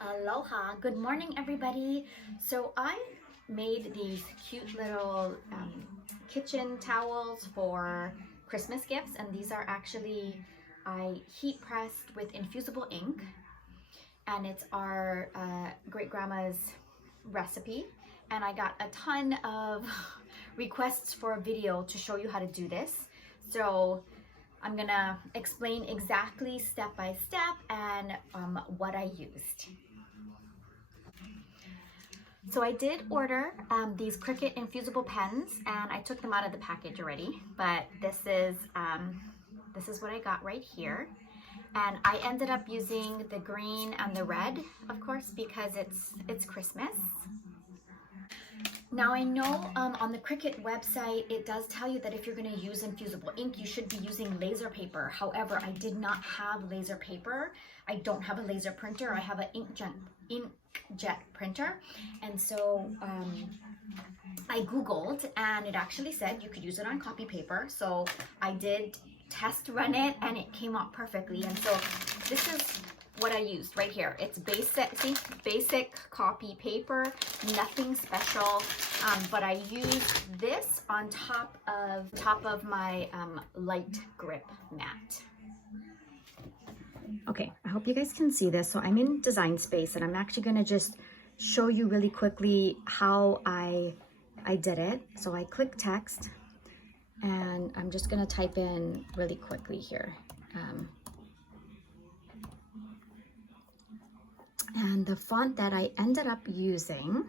Aloha, good morning everybody. So I made these cute little kitchen towels for Christmas gifts, and these are actually I heat pressed with infusible ink, and it's our great grandma's recipe, and I got a ton of requests for a video to show you how to do this. So I'm gonna explain exactly step by step and what I used. So I did order these Cricut infusible pens, and I took them out of the package already, but this is what I got right here. And I ended up using the green and the red, of course, because it's Christmas. Now I know on the Cricut website, it does tell you that if you're gonna use infusible ink, you should be using laser paper. However, I did not have laser paper. I don't have a laser printer. I have an inkjet printer. And so I Googled, and it actually said you could use it on copy paper. So I did test run it, and it came out perfectly. And so this is what I used right here. It's basic copy paper, nothing special, but I used this on top of my light grip mat. Okay, I hope you guys can see this. So I'm in Design Space, and I'm actually gonna just show you really quickly how I did it. So I click text, and I'm just gonna type in really quickly here. And the font that I ended up using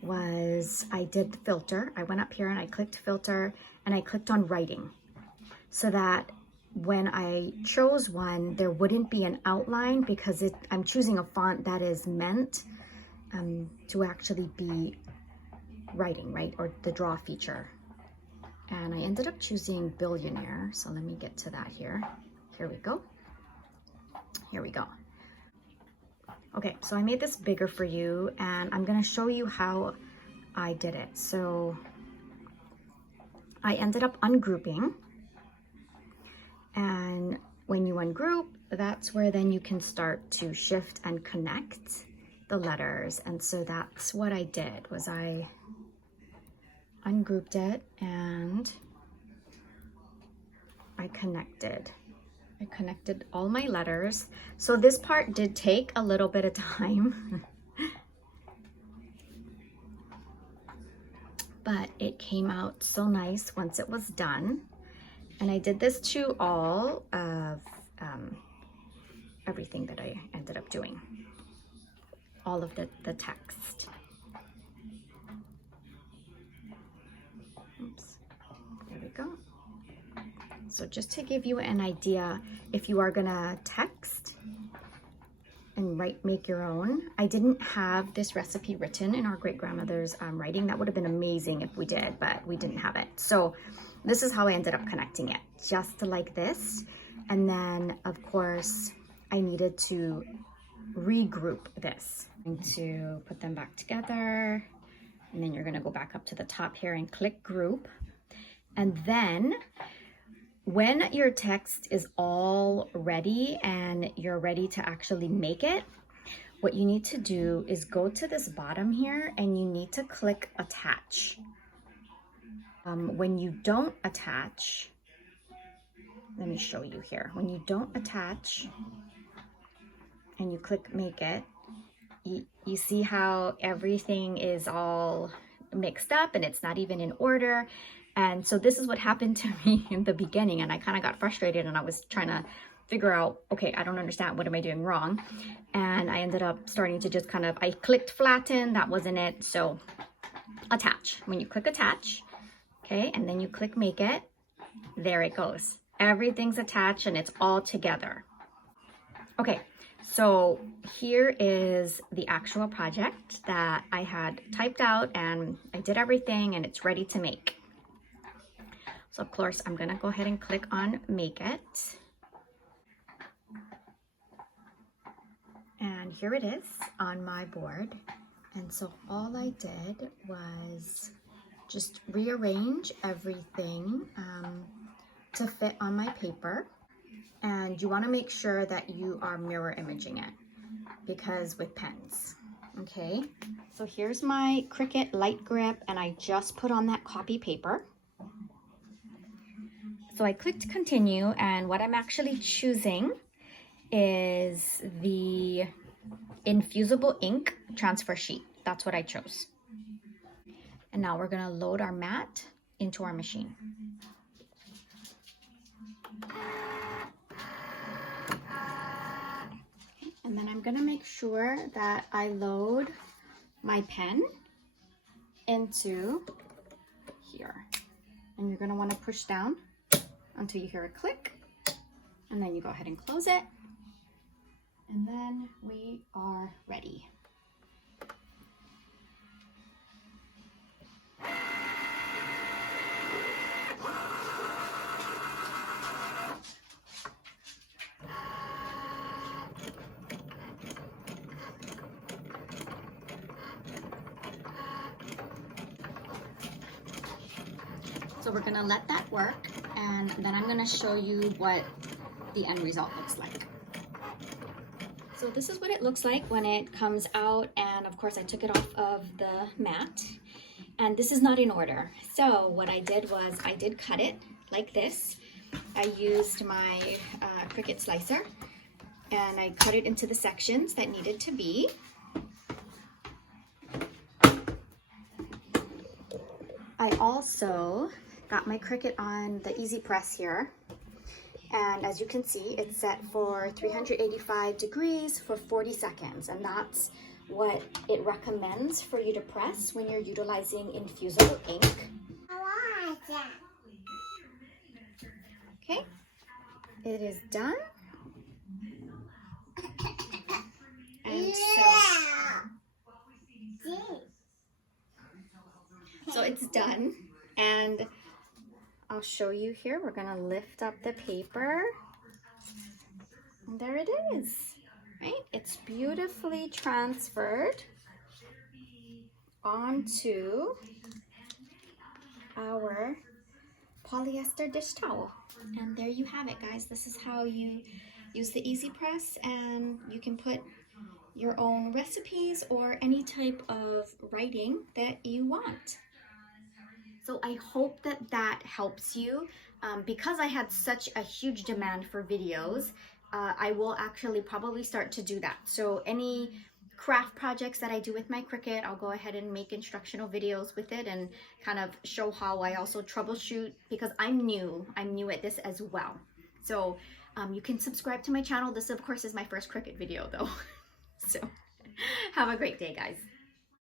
was, I did the filter. I went up here and I clicked filter, and I clicked on writing, so that when I chose one, there wouldn't be an outline, because I'm choosing a font that is meant to actually be writing, right? Or the draw feature. And I ended up choosing Billionaire. So let me get to that here. Here we go. Here we go. Okay, so I made this bigger for you, and I'm gonna show you how I did it. So I ended up ungrouping, and when you ungroup, that's where then you can start to shift and connect the letters. And so that's what I did, was I ungrouped it and I connected all my letters. So this part did take a little bit of time, but it came out so nice once it was done. And I did this to all of everything that I ended up doing, all of the text. Oops, there we go. So just to give you an idea, if you are gonna text and make your own, I didn't have this recipe written in our great grandmother's writing. That would have been amazing if we did, but we didn't have it. So this is how I ended up connecting it, just like this. And then of course I needed to regroup this and to put them back together. And then you're gonna go back up to the top here and click group. And then when your text is all ready and you're ready to actually make it, what you need to do is go to this bottom here, and you need to click attach. When you don't attach, let me show you here. When you don't attach and you click make it, you see how everything is all mixed up and it's not even in order. And so this is what happened to me in the beginning, and I kind of got frustrated, and I was trying to figure out, okay, I don't understand, what am I doing wrong? And I ended up starting to just I clicked flatten, that wasn't it. So attach, when you click attach, okay, and then you click make it, there it goes. Everything's attached and it's all together. Okay, so here is the actual project that I had typed out, and I did everything, and it's ready to make. So of course, I'm gonna go ahead and click on make it. And here it is on my board. And so all I did was just rearrange everything to fit on my paper. And you wanna make sure that you are mirror imaging it. because with pens, okay? So here's my Cricut light grip, and I just put on that copy paper. So I clicked continue, and what I'm actually choosing is the Infusible Ink transfer sheet. That's what I chose. And now we're gonna load our mat into our machine. And then I'm gonna make sure that I load my pen into here. And you're gonna wanna push down until you hear a click. And then you go ahead and close it. And then we are ready. So we're gonna let that work, and then I'm gonna show you what the end result looks like. So this is what it looks like when it comes out, and of course I took it off of the mat, and this is not in order. So what I did was I did cut it like this. I used my Cricut slicer, and I cut it into the sections that needed to be. I also got my Cricut on the Easy Press here, and as you can see, it's set for 385 degrees for 40 seconds, and that's what it recommends for you to press when you're utilizing infusible ink. Okay, it is done. And so it's done, and I'll show you here. We're gonna lift up the paper, and there it is, right? It's beautifully transferred onto our polyester dish towel. And there you have it, guys. This is how you use the Easy Press, and you can put your own recipes or any type of writing that you want. So I hope that that helps you. Because I had such a huge demand for videos, I will actually probably start to do that. So any craft projects that I do with my Cricut, I'll go ahead and make instructional videos with it and kind of show how I also troubleshoot, because I'm new at this as well. So you can subscribe to my channel. This of course is my first Cricut video though. So have a great day, guys.